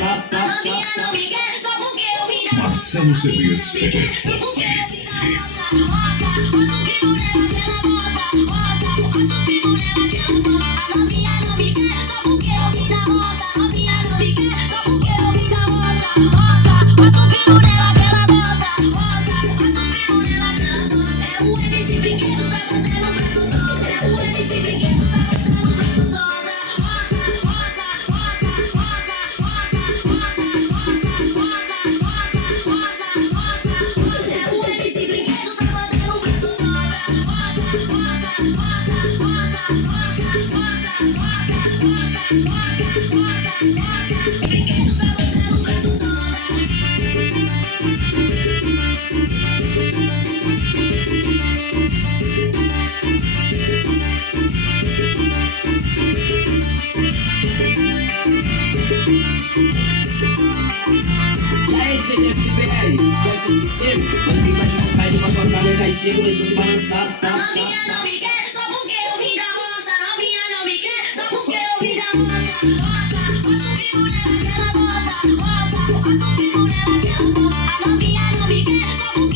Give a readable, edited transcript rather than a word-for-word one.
balançar. A novinha não me quer só porque eu vim da roça. Marcelo CBs. Só porque eu vim da roça. Roça, roça o bico nela que ela gosta. Roça, roça o bico nela que ela gosta. A novinha não me quer só porque eu vim da roça. A novinha não me quer só porque eu vim da roça. Roça, roça o bico nela que ela gosta. Roça, roça o bico nela que ela gosta. É o MC brinquedo pra bater no braço todo. É o MC brinquedo pra bater no braço todo. Roça, roça, roça, roça, roça, roça, roça, roça, roça, roça, roça, roça. É o MC brinquedo pra bater no braço todo. Roça, roça, roça, roça, roça, roça, roça, roça, roça, roça. Brinquedo pra bater no braço todo. E aí, CDFBR, gosta de ser? Quando tem mais vontade pra tocar, nega e chega, começou a se balançar. A novinha não me quer só porque eu vim da roça. A novinha não me quer só porque eu vim da roça. Roça, roça o bico nela que ela gosta. Roça, roça o bico nela que ela gosta. A novinha não me quer só porque